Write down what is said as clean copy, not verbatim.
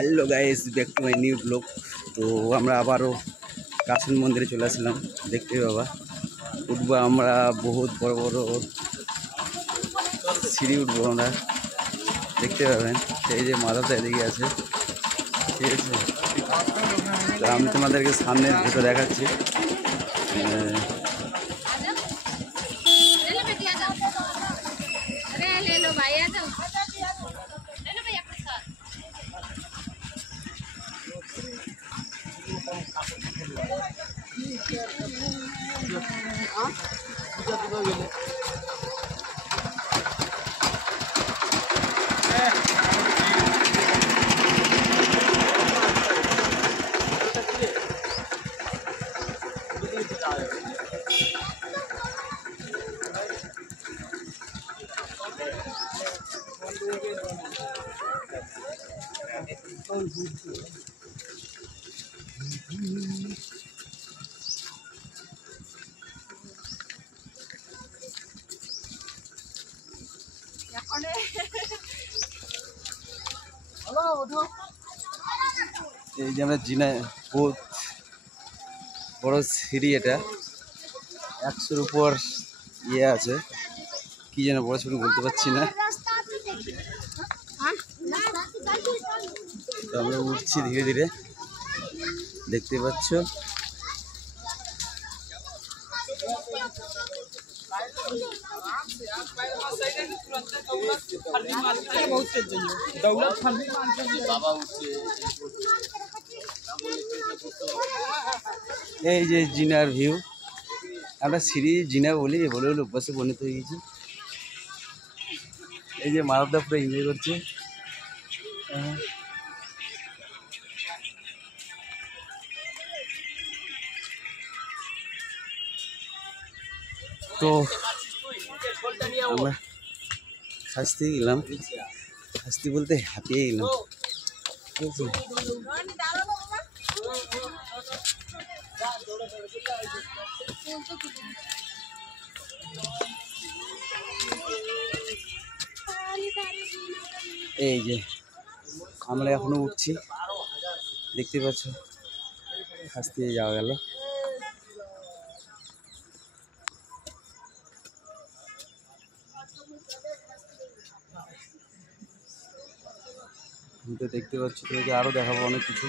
Hello guys, back to my new blog. তো আমরা আবারও কাশন মন্দিরে চলে আসলাম। দেখতে বাবা উঠবো আমরা, বহুত বড় বড় সিঁড়ি উঠবো আমরা, দেখতে পাবেন। সেই যে মাথাটা এদিকে আছে, ঠিক আছে। তো আমি তোমাদেরকে সামনের ভিতর দেখাচ্ছি। এই যে আমরা জিনা বহুত বড় সিঁড়ি, এটা 100-র উপর ইয়ে আছে, কি যেন বড় ছোট বলতে পারছি না। তো আমরা উঠছি ধীরে ধীরে, দেখতে পাচ্ছ। এই যে জিনার ভিউ, আমরা সিঁড়ি জিনা বলি, বলে বলে অভ্যাসে পরিণত হয়ে গেছি। এই যে মানবদা পুরো এনজয় করছে। তো আমরা শাস্তি গেলাম, শাস্তি বলতে হাঁপিয়ে গেলাম, ঠিক আছে। এই যে আমরা এখনো উঠছি, দেখতে পাচ্ছ, শাস্তি যাওয়া গেল। তো দেখতে পাচ্ছ, তোমাকে আরো দেখাবো অনেক কিছু।